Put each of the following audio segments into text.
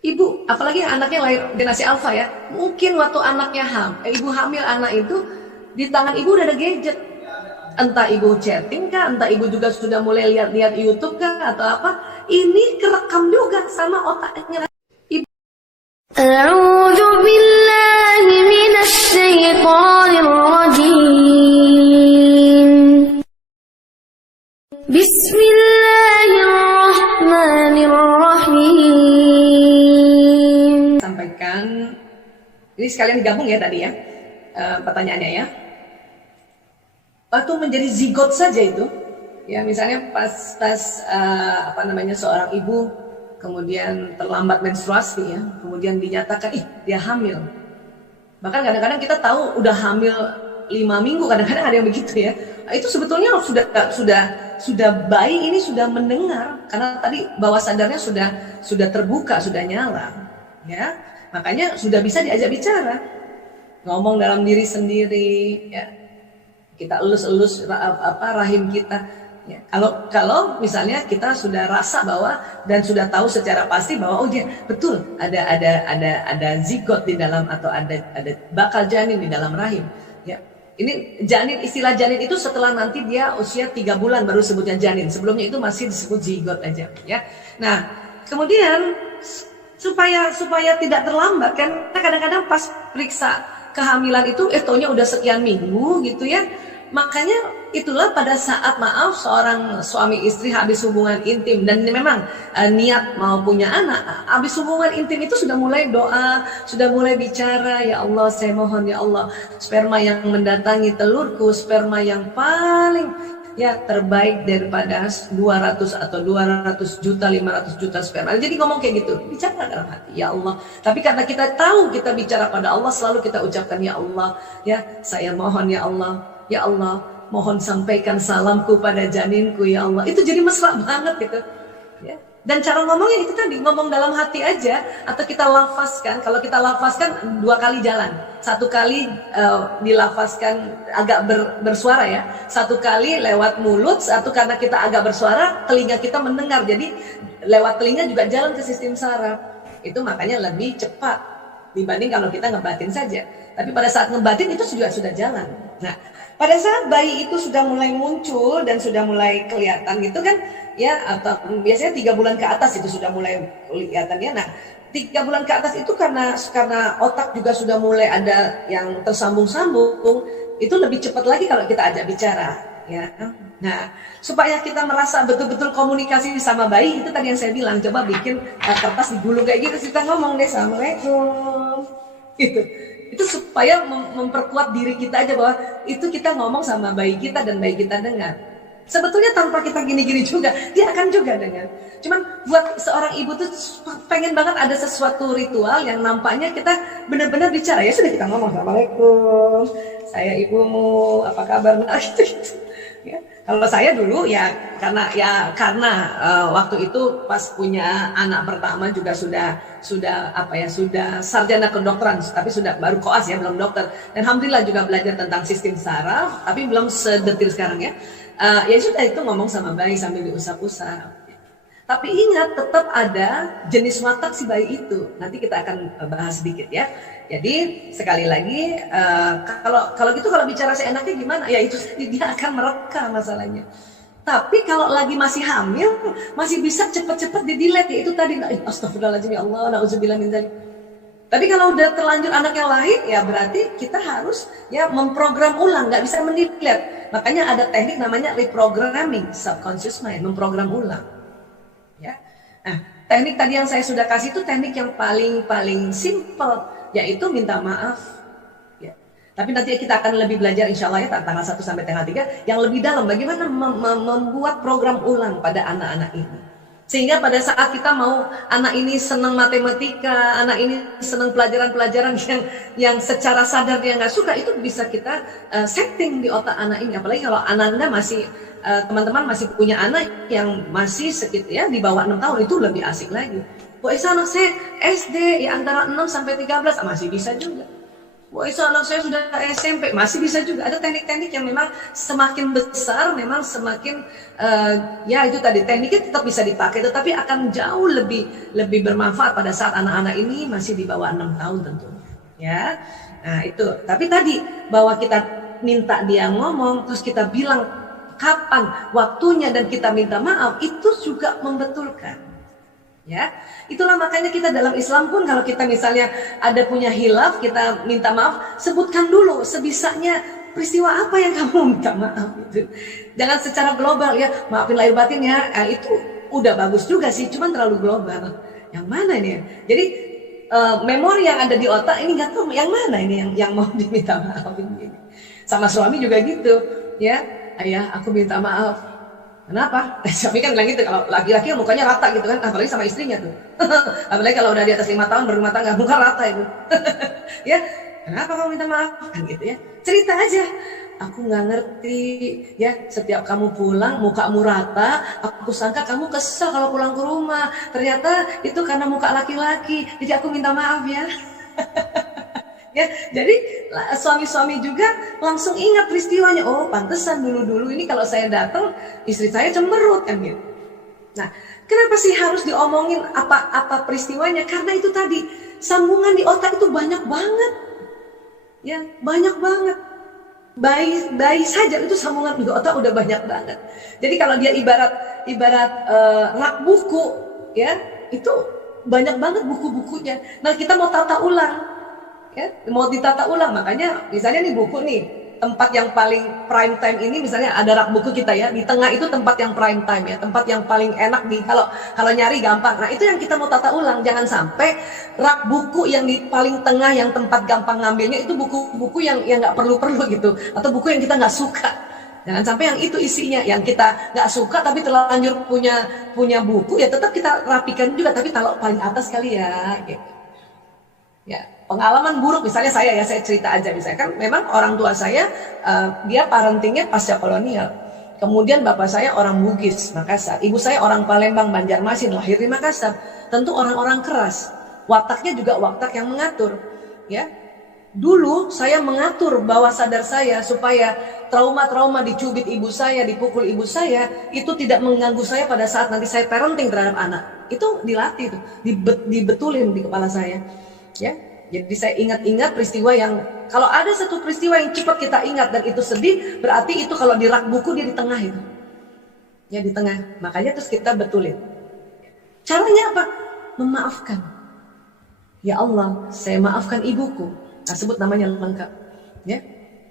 Ibu, apalagi anaknya lahir generasi alfa ya, mungkin waktu anaknya ibu hamil anak itu, di tangan ibu udah ada gadget. Entah ibu chatting kah, entah ibu juga sudah mulai lihat-lihat YouTube kah, atau apa. Ini kerekam juga sama otaknya. Ibu أعوذ بالله من الشيطان الرجيم بسم الله الرحمن الرحيم sampaikan, ini sekalian digabung ya tadi ya, pertanyaannya ya. Waktu menjadi zigot saja itu, ya misalnya pas seorang ibu kemudian terlambat menstruasi ya, kemudian dinyatakan dia hamil. Bahkan kadang-kadang kita tahu udah hamil 5 minggu, kadang-kadang ada yang begitu ya. Itu sebetulnya sudah bayi ini sudah mendengar, karena tadi bawah sadarnya sudah terbuka, sudah nyala, ya. Makanya sudah bisa diajak bicara, ngomong dalam diri sendiri, ya. Kita elus-elus rahim kita. Ya, kalau misalnya kita sudah rasa bahwa dan sudah tahu secara pasti bahwa dia betul ada zigot di dalam, atau ada bakal janin di dalam rahim. Ya, ini janin, istilah janin itu setelah nanti dia usia 3 bulan baru sebutnya janin. Sebelumnya itu masih disebut zigot aja. Ya, nah kemudian supaya tidak terlambat kan, kadang-kadang pas periksa kehamilan itu taunya udah sekian minggu gitu ya. Makanya itulah pada saat seorang suami istri habis hubungan intim dan memang niat mau punya anak, habis hubungan intim itu sudah mulai doa, sudah mulai bicara, ya Allah saya mohon ya Allah, sperma yang mendatangi telurku, sperma yang paling terbaik daripada 200 atau 200 juta, 500 juta sperma. Jadi ngomong kayak gitu, bicara dalam hati, ya Allah. Tapi karena kita tahu kita bicara pada Allah, selalu kita ucapkan ya Allah, ya saya mohon ya Allah, ya Allah, mohon sampaikan salamku pada janinku ya Allah. Itu jadi mesra banget gitu. Ya. Dan cara ngomongnya itu tadi, ngomong dalam hati aja, atau kita lafazkan. Kalau kita lafazkan 2 kali jalan. 1 kali dilafazkan agak bersuara ya. 1 kali lewat mulut, 1 karena kita agak bersuara, telinga kita mendengar. Jadi lewat telinga juga jalan ke sistem saraf. Itu makanya lebih cepat dibanding kalau kita ngebatin saja. Tapi pada saat ngebatin itu juga sudah jalan. Nah, pada saat bayi itu sudah mulai muncul dan sudah mulai kelihatan gitu kan, ya, atau biasanya 3 bulan ke atas itu sudah mulai kelihatannya. Nah, 3 bulan ke atas itu karena otak juga sudah mulai ada yang tersambung-sambung, itu lebih cepat lagi kalau kita ajak bicara, ya. Nah, supaya kita merasa betul-betul komunikasi sama bayi, itu tadi yang saya bilang, coba bikin kertas digulung kayak gitu, kita ngomong deh, assalamualaikum, gitu. Itu supaya memperkuat diri kita aja bahwa itu kita ngomong sama bayi kita dan bayi kita dengar. Sebetulnya tanpa kita gini-gini juga, dia akan juga dengar. Cuman buat seorang ibu tuh pengen banget ada sesuatu ritual yang nampaknya kita benar-benar bicara. Ya sudah, kita ngomong, assalamualaikum, saya ibumu, apa kabar? Nah, gitu. Ya. Kalau saya dulu ya karena waktu itu pas punya anak pertama juga sudah sarjana kedokteran, tapi sudah baru koas ya, belum dokter. Dan alhamdulillah juga belajar tentang sistem saraf, tapi belum sedetil sekarang ya. Ya sudah, itu ngomong sama bayi sambil diusap-usap. Tapi ingat, tetap ada jenis watak si bayi itu. Nanti kita akan bahas sedikit ya. Jadi sekali lagi, kalau bicara seenaknya gimana? Ya itu dia akan mereka masalahnya. Tapi kalau lagi masih hamil, masih bisa cepat-cepat di-delete. Ya itu tadi, astagfirullahaladzim ya Allah, na'udzubillah min dzalik. Tapi kalau udah terlanjur anak yang lahir, ya berarti kita harus ya memprogram ulang, nggak bisa mendelete. Makanya ada teknik namanya reprogramming subconscious mind, memprogram ulang. Ya. Nah, teknik tadi yang saya sudah kasih itu teknik yang paling simple, yaitu minta maaf. Ya. Tapi nanti kita akan lebih belajar insya Allah ya tanggal 1 sampai tanggal 3 yang lebih dalam bagaimana membuat program ulang pada anak-anak ini. Sehingga pada saat kita mau anak ini senang matematika, anak ini senang pelajaran-pelajaran yang secara sadar dia nggak suka, itu bisa kita setting di otak anak ini. Apalagi kalau Anda masih teman-teman masih punya anak yang masih sekitar di bawah 6 tahun, itu lebih asik lagi. Kok anak saya SD ya antara 6 sampai 13 masih bisa juga. Wah, itu anak saya sudah SMP, masih bisa juga. Ada teknik-teknik yang memang semakin besar, memang semakin ya itu tadi tekniknya tetap bisa dipakai, tetapi akan jauh lebih bermanfaat pada saat anak-anak ini masih di bawah 6 tahun tentunya. Ya, nah itu. Tapi tadi bahwa kita minta dia ngomong, terus kita bilang kapan waktunya dan kita minta maaf, itu juga membetulkan. Ya, itulah makanya kita dalam Islam pun kalau kita misalnya ada punya hilaf, kita minta maaf, sebutkan dulu sebisanya peristiwa apa yang kamu minta maaf gitu. Jangan secara global ya, maafin lahir batin ya, itu udah bagus juga sih, cuman terlalu global. Yang mana ini ya? Jadi memori yang ada di otak ini nggak tahu yang mana ini yang mau diminta maafin ini. Sama suami juga gitu, ya, ayah aku minta maaf. Kenapa? Suami kan bilang gitu, kalau laki-laki mukanya rata gitu kan, apalagi sama istrinya tuh. Apalagi kalau udah di atas 5 tahun berumah tangga, muka rata itu. Ya, kenapa kamu minta maaf? Kan gitu ya. Cerita aja. Aku nggak ngerti, ya. Setiap kamu pulang mukamu rata, aku sangka kamu kesel kalau pulang ke rumah. Ternyata itu karena muka laki-laki. Jadi aku minta maaf ya. Ya, jadi suami-suami juga langsung ingat peristiwanya. Oh, pantesan dulu-dulu ini kalau saya datang istri saya cemberut kan gitu. Nah, kenapa sih harus diomongin apa peristiwanya? Karena itu tadi sambungan di otak itu banyak banget. Ya, banyak banget. Bayi saja itu sambungan di otak udah banyak banget. Jadi kalau dia ibarat rak buku, ya, itu banyak banget buku-bukunya. Nah, kita mau tata ulang. Ya, mau ditata ulang, makanya misalnya nih buku nih, tempat yang paling prime time ini misalnya ada rak buku kita ya, di tengah itu tempat yang prime time ya, tempat yang paling enak nih kalau nyari gampang. Nah, itu yang kita mau tata ulang. Jangan sampai rak buku yang di paling tengah yang tempat gampang ngambilnya itu buku-buku yang nggak perlu-perlu gitu, atau buku yang kita nggak suka. Jangan sampai yang itu isinya, yang kita nggak suka tapi terlanjur punya buku ya, tetap kita rapikan juga tapi taruh paling atas kali ya gitu. Ya, pengalaman buruk misalnya saya cerita aja, misalnya kan memang orang tua saya dia parentingnya pasca kolonial. Kemudian bapak saya orang Bugis, Makassar. Ibu saya orang Palembang, Banjarmasin, lahir di Makassar. Tentu orang-orang keras. Wataknya juga watak yang mengatur, ya. Dulu saya mengatur bawah sadar saya supaya trauma-trauma dicubit ibu saya, dipukul ibu saya, itu tidak mengganggu saya pada saat nanti saya parenting terhadap anak. Itu dilatih tuh, dibetulin di kepala saya. Ya, jadi saya ingat-ingat peristiwa yang kalau ada satu peristiwa yang cepat kita ingat dan itu sedih, berarti itu kalau di rak buku dia di tengah itu. Ya di tengah. Makanya terus kita betulin. Caranya apa? Memaafkan. Ya Allah, saya maafkan ibuku. Nah, sebut namanya lengkap. Ya.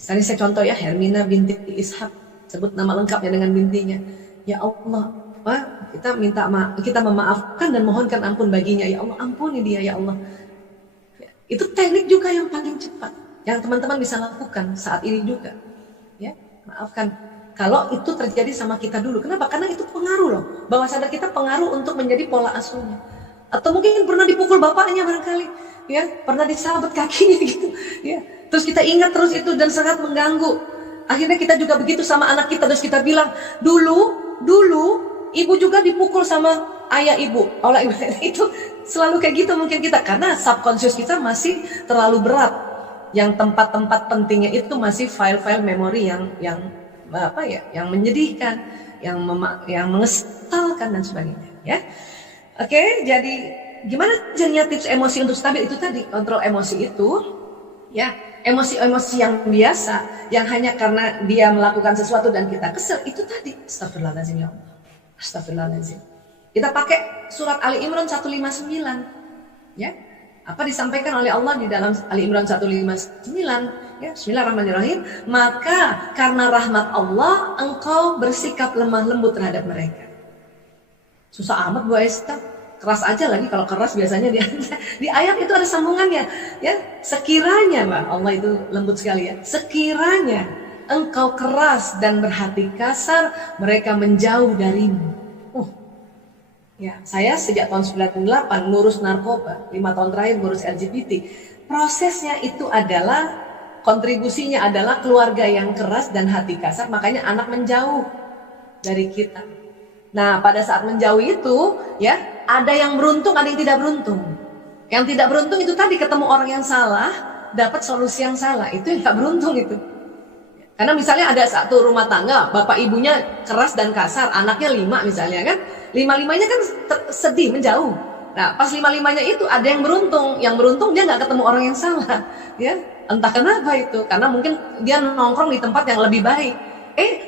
Misalnya saya contoh ya, Hermina binti Ishak. Sebut nama lengkapnya dengan bintinya. Ya Allah, Pak, kita memaafkan dan mohonkan ampun baginya. Ya Allah, ampuni dia ya Allah. Itu teknik juga yang paling cepat yang teman-teman bisa lakukan saat ini juga. Ya, maafkan. Kalau itu terjadi sama kita dulu. Kenapa? Karena itu pengaruh loh. Bawah sadar kita pengaruh untuk menjadi pola asuhnya. Atau mungkin pernah dipukul bapaknya barangkali, ya, pernah disabet kakinya gitu, ya. Terus kita ingat terus itu dan sangat mengganggu. Akhirnya kita juga begitu sama anak kita, terus kita bilang, dulu ibu juga dipukul sama ayah ibu, oleh ibu. Itu selalu kayak gitu mungkin kita, karena subconscious kita masih terlalu berat. Yang tempat-tempat pentingnya itu masih file-file memori yang menyedihkan, yang mengesalkan dan sebagainya, ya. Oke, jadi gimana jadinya tips emosi untuk stabil? Itu tadi, kontrol emosi itu, ya. Emosi-emosi yang biasa, yang hanya karena dia melakukan sesuatu dan kita kesel, itu tadi, astagfirullahaladzim ya Allah, astagfirullahaladzim. Kita pakai surat Ali Imran 159, ya. Apa disampaikan oleh Allah di dalam Ali Imran 159, ya. Bismillahirrahmanirrahim. Maka karena rahmat Allah engkau bersikap lemah lembut terhadap mereka. Susah amat Bu Esther, keras aja lagi. Kalau keras biasanya di ayat itu ada sambungannya, ya. Sekiranya, Mbak, Allah itu lembut sekali ya. Sekiranya engkau keras dan berhati kasar, mereka menjauh darimu. Ya, saya sejak tahun 98 ngurus narkoba, 5 tahun terakhir ngurus LGBT. Prosesnya itu adalah, kontribusinya adalah keluarga yang keras dan hati kasar, makanya anak menjauh dari kita. Nah, pada saat menjauh itu, ya, ada yang beruntung, ada yang tidak beruntung. Yang tidak beruntung itu tadi ketemu orang yang salah, dapat solusi yang salah. Itu yang nggak beruntung itu. Karena misalnya ada satu rumah tangga, bapak ibunya keras dan kasar, anaknya 5 misalnya kan, 5-5-nya kan sedih, menjauh. Nah pas 5-5-nya itu ada yang beruntung dia nggak ketemu orang yang salah, ya entah kenapa itu, karena mungkin dia nongkrong di tempat yang lebih baik.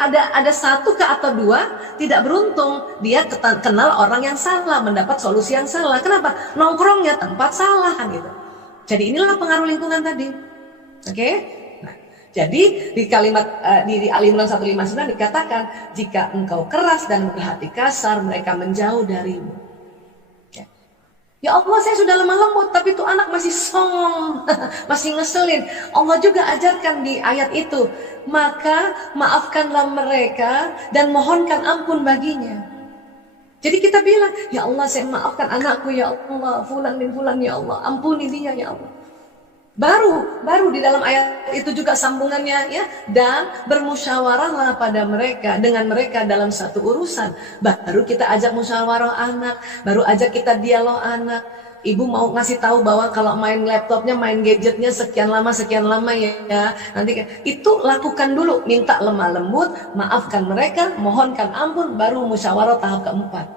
Ada 1 atau 2 tidak beruntung, dia kenal orang yang salah, mendapat solusi yang salah. Kenapa? Nongkrongnya tempat salah kan gitu. Jadi inilah pengaruh lingkungan tadi, oke? Jadi di kalimat di Ali Imran 159 dikatakan, jika engkau keras dan berhati kasar, mereka menjauh darimu. Ya Allah, saya sudah lemah lembut, tapi itu anak masih songong, masih ngeselin. Allah juga ajarkan di ayat itu, maka maafkanlah mereka dan mohonkan ampun baginya. Jadi kita bilang, ya Allah, saya maafkan anakku, ya Allah, fulan bin fulan, ya Allah, ampuni dia, ya Allah. Baru di dalam ayat itu juga sambungannya, ya, dan bermusyawarahlah pada mereka dengan mereka dalam satu urusan. Baru kita ajak musyawarah anak, baru ajak kita dialog anak. Ibu mau ngasih tahu bahwa kalau main laptopnya, main gadgetnya sekian lama ya. Nanti itu lakukan dulu, minta lemah lembut, maafkan mereka, mohonkan ampun, baru musyawarah tahap keempat.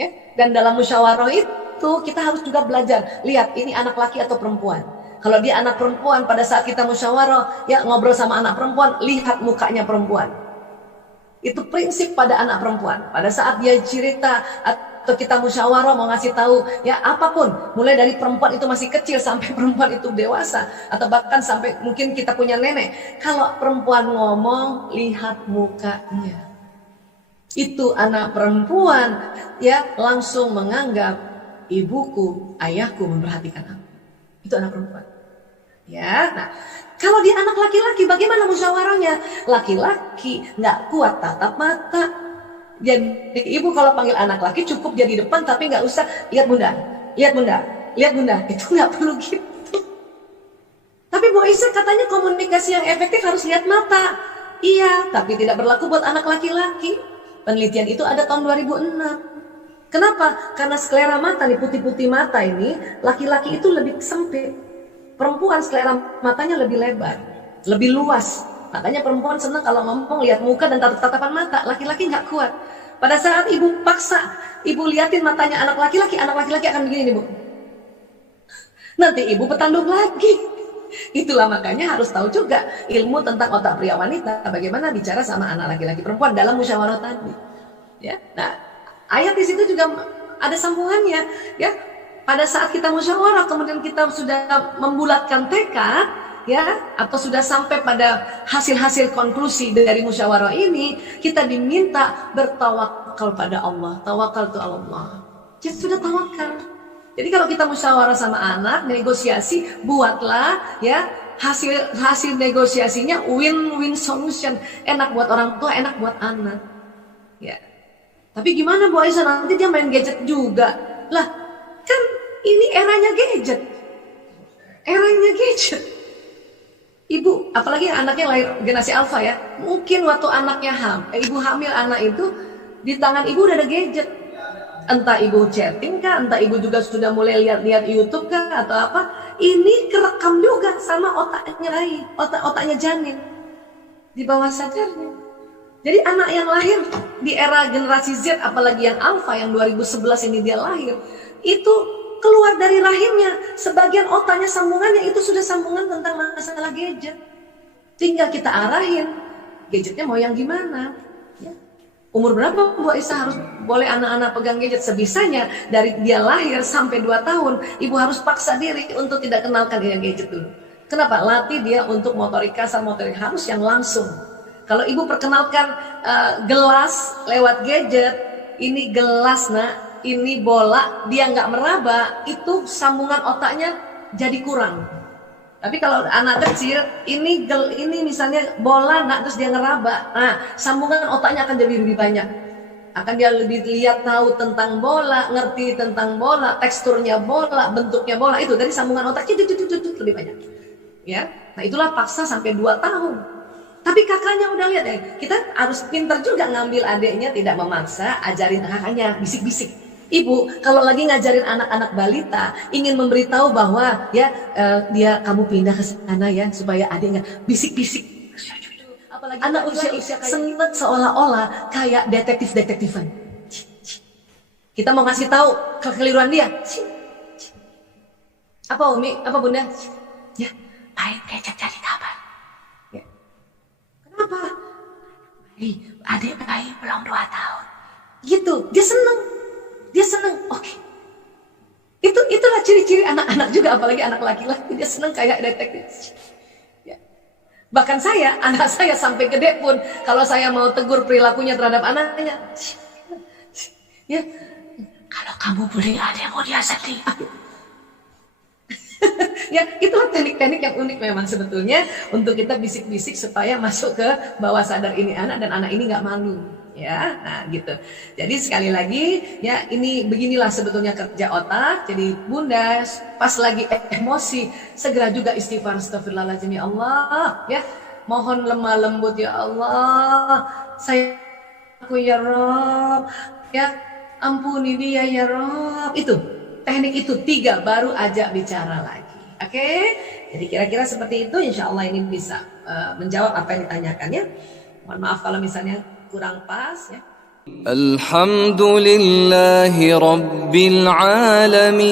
Ya, dan dalam musyawarah itu kita harus juga belajar. Lihat ini anak laki atau perempuan. Kalau dia anak perempuan, pada saat kita musyawarah, ya ngobrol sama anak perempuan, lihat mukanya perempuan. Itu prinsip pada anak perempuan. Pada saat dia cerita atau kita musyawarah mau ngasih tahu, ya apapun, mulai dari perempuan itu masih kecil sampai perempuan itu dewasa, atau bahkan sampai mungkin kita punya nenek. Kalau perempuan ngomong, lihat mukanya. Itu anak perempuan, ya langsung menganggap ibuku, ayahku memperhatikan aku. Itu anak perempuan. Ya, nah kalau dia anak laki-laki bagaimana musyawarahnya? Laki-laki nggak kuat tatap mata. Jadi ibu kalau panggil anak laki cukup jadi depan, tapi nggak usah lihat bunda, lihat bunda, lihat bunda. Itu nggak perlu gitu. Tapi Bu Aisyah katanya komunikasi yang efektif harus lihat mata. Iya, tapi tidak berlaku buat anak laki-laki. Penelitian itu ada tahun 2006. Kenapa? Karena sklera mata nih, putih-putih mata ini, laki-laki itu lebih sempit. Perempuan sklera matanya lebih lebar, lebih luas. Makanya perempuan senang kalau ngomong lihat muka dan tatapan mata. Laki-laki nggak kuat. Pada saat ibu paksa, ibu liatin matanya anak laki-laki akan begini nih Bu. Nanti ibu petanduk lagi. Itulah makanya harus tahu juga ilmu tentang otak pria wanita. Bagaimana bicara sama anak laki-laki perempuan dalam musyawarah tadi. Ya, nah ayat di situ juga ada sambungannya, ya. Pada saat kita musyawarah, kemudian kita sudah membulatkan tekad, ya, atau sudah sampai pada hasil-hasil konklusi dari musyawarah ini, kita diminta bertawakal pada Allah. Tawakal itu Allah. Jadi sudah tawakal. Jadi kalau kita musyawarah sama anak, negosiasi, buatlah, ya, hasil negosiasinya win-win solution. Enak buat orang tua, enak buat anak. Ya. Tapi gimana Bu Aisyah, nanti dia main gadget juga? Lah, kan ini eranya gadget. Eranya gadget. Ibu, apalagi anaknya lahir generasi alfa ya. Mungkin waktu anaknya ibu hamil anak itu, di tangan ibu udah ada gadget. Entah ibu chatting kah, entah ibu juga sudah mulai lihat-lihat YouTube kah, atau apa. Ini kerekam juga sama otaknya bayi, otaknya janin. Di bawah sadarnya. Jadi anak yang lahir di era generasi Z, apalagi yang alfa, yang 2011 ini dia lahir, itu keluar dari rahimnya, sebagian otaknya sambungannya itu sudah sambungan tentang masalah gadget. Tinggal kita arahin, gadgetnya mau yang gimana. Ya. Umur berapa Bu Aisyah harus boleh anak-anak pegang gadget? Sebisanya dari dia lahir sampai 2 tahun, ibu harus paksa diri untuk tidak kenalkan dia gadget dulu. Kenapa? Latih dia untuk motorik kasar, motorik halus yang langsung. Kalau ibu perkenalkan gelas lewat gadget, ini gelas nak, ini bola, dia nggak meraba, itu sambungan otaknya jadi kurang. Tapi kalau anak kecil, ini misalnya bola nak, terus dia ngeraba, nah sambungan otaknya akan jadi lebih banyak. Akan dia lebih lihat tahu tentang bola, ngerti tentang bola, teksturnya bola, bentuknya bola, itu dari sambungan otaknya lebih banyak. Ya, nah itulah paksa sampai 2 tahun. Tapi kakaknya udah lihat kita harus pintar juga ngambil adiknya, tidak memaksa, ajarin kakaknya bisik-bisik. Ibu kalau lagi ngajarin anak-anak balita ingin memberitahu bahwa ya kamu pindah ke sana ya supaya adik nggak bisik-bisik. Apalagi anak usia seneng seolah-olah kayak detektifan. Kita mau ngasih tahu kekeliruan dia. Apa Umi? Apa Bunda? Ya, main gadget cari kabar. Ya. Kenapa? Adik bayi belum 2 tahun. Gitu, dia seneng. Oke. Itulah ciri-ciri anak-anak juga, apalagi anak laki-laki, dia seneng kayak detektif. Ya. Bahkan anak saya sampai gede pun kalau saya mau tegur perilakunya terhadap anaknya, ya, kalau kamu bully adikmu dia sedih. Ya, itulah teknik-teknik yang unik memang sebetulnya untuk kita bisik-bisik supaya masuk ke bawah sadar ini anak dan anak ini nggak malu. Ya, nah gitu. Jadi sekali lagi ya ini beginilah sebetulnya kerja otak. Jadi Bunda pas lagi emosi segera juga istighfar, astagfirullahaladzim ya Allah, ya mohon lemah lembut ya Allah, saya aku ya Rob, ya ampuni dia ya Rob. Itu teknik itu 3 baru ajak bicara lagi. Oke, jadi kira-kira seperti itu. Insya Allah ini bisa menjawab apa yang ditanyakan ya. Mohon maaf kalau misalnya kurang pas ya. Alhamdulillahi Rabbil Alamin.